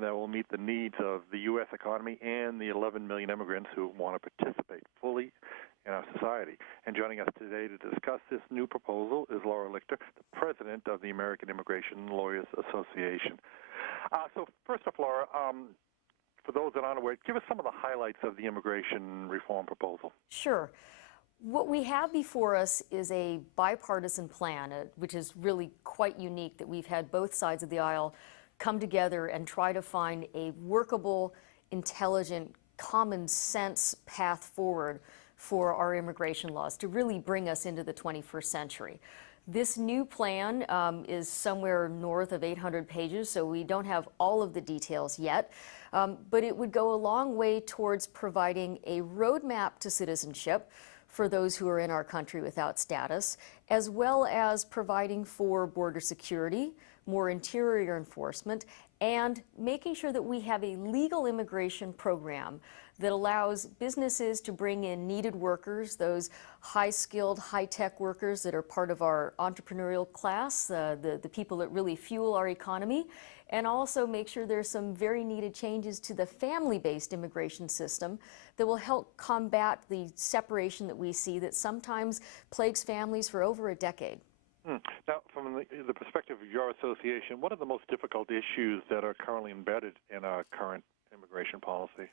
that will meet the needs of the U.S. economy and the 11 million immigrants who want to participate fully in our society. And joining us today to discuss this new proposal is Laura Lichter, the president of the American Immigration Lawyers Association. So first off, Laura, for those that aren't aware, give us some of the highlights of the immigration reform proposal. Sure. What we have before us is a bipartisan plan, which is really quite unique, that we've had both sides of the aisle come together and try to find a workable, intelligent, common sense path forward for our immigration laws to really bring us into the 21st century. This new plan is somewhere north of 800 pages, so we don't have all of the details yet, but it would go a long way towards providing a roadmap to citizenship for those who are in our country without status, as well as providing for border security, more interior enforcement, and making sure that we have a legal immigration program that allows businesses to bring in needed workers, those high-skilled, high-tech workers that are part of our entrepreneurial class, the people that really fuel our economy, and also make sure there's some very needed changes to the family-based immigration system that will help combat the separation that we see that sometimes plagues families for over a decade. Now, from the perspective of your association, what are the most difficult issues that are currently embedded in our current immigration policy?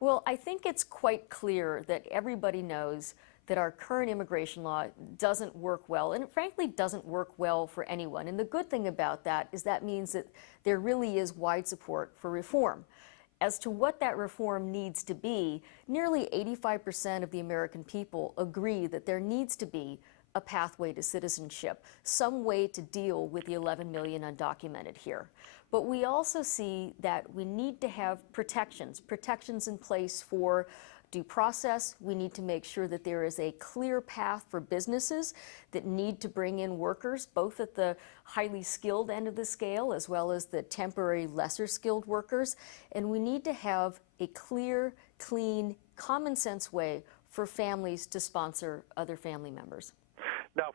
Well, I think it's quite clear that everybody knows that our current immigration law doesn't work well, and it frankly doesn't work well for anyone. And the good thing about that is that means that there really is wide support for reform. As to what that reform needs to be, nearly 85% of the American people agree that there needs to be a pathway to citizenship, some way to deal with the 11 million undocumented here. But we also see that we need to have protections in place for due process. We need to make sure that there is a clear path for businesses that need to bring in workers, both at the highly skilled end of the scale as well as the temporary lesser skilled workers. And we need to have a clear, clean, common sense way for families to sponsor other family members. Now,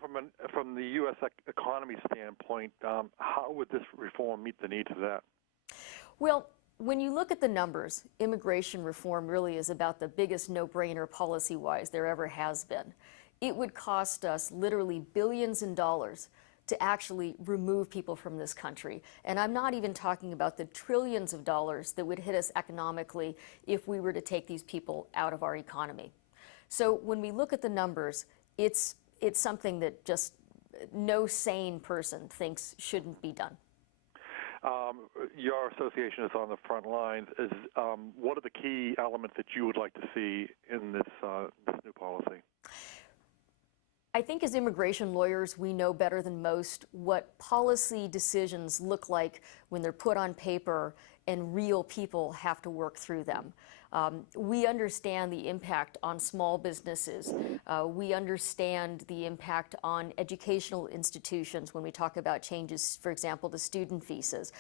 from the U.S. economy standpoint, how would this reform meet the needs of that? Well, when you look at the numbers, immigration reform really is about the biggest no-brainer policy-wise there ever has been. It would cost us literally billions in dollars to actually remove people from this country. And I'm not even talking about the trillions of dollars that would hit us economically if we were to take these people out of our economy. So when we look at the numbers, it's something that just no sane person thinks shouldn't be done. Your association is on the front lines. What are the key elements that you would like to see in this new policy? I think as immigration lawyers, we know better than most what policy decisions look like when they're put on paper and real people have to work through them. We understand the impact on small businesses. We understand the impact on educational institutions when we talk about changes, for example, to student visas.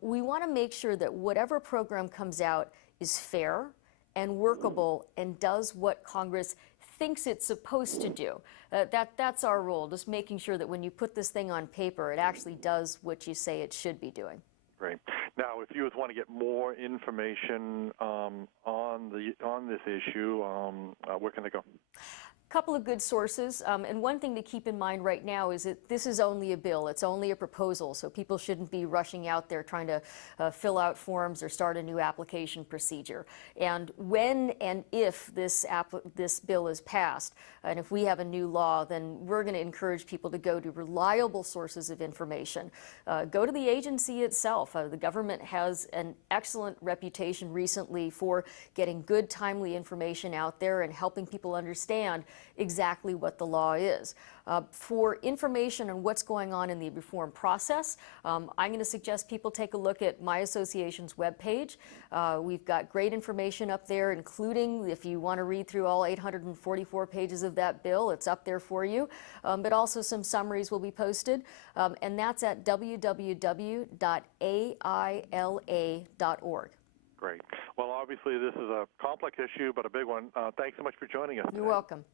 We want to make sure that whatever program comes out is fair and workable and does what Congress thinks it's supposed to do. That's our role, just making sure that when you put this thing on paper, it actually does what you say it should be doing. Great. Now, if you want to get more information on this issue, where can they go? Couple of good sources, and one thing to keep in mind right now is that this is only a bill, it's only a proposal, so people shouldn't be rushing out there trying to fill out forms or start a new application procedure. And when and if this bill is passed, and if we have a new law, then we're going to encourage people to go to reliable sources of information. Go to the agency itself. The government has an excellent reputation recently for getting good, timely information out there and helping people understand exactly what the law is. For information on what's going on in the reform process, I'm going to suggest people take a look at my association's webpage. We've got great information up there, including if you want to read through all 844 pages of that bill, it's up there for you. But also some summaries will be posted, and that's at www.aila.org. Great. Well, obviously this is a complex issue, but a big one. Thanks so much for joining us today. You're welcome.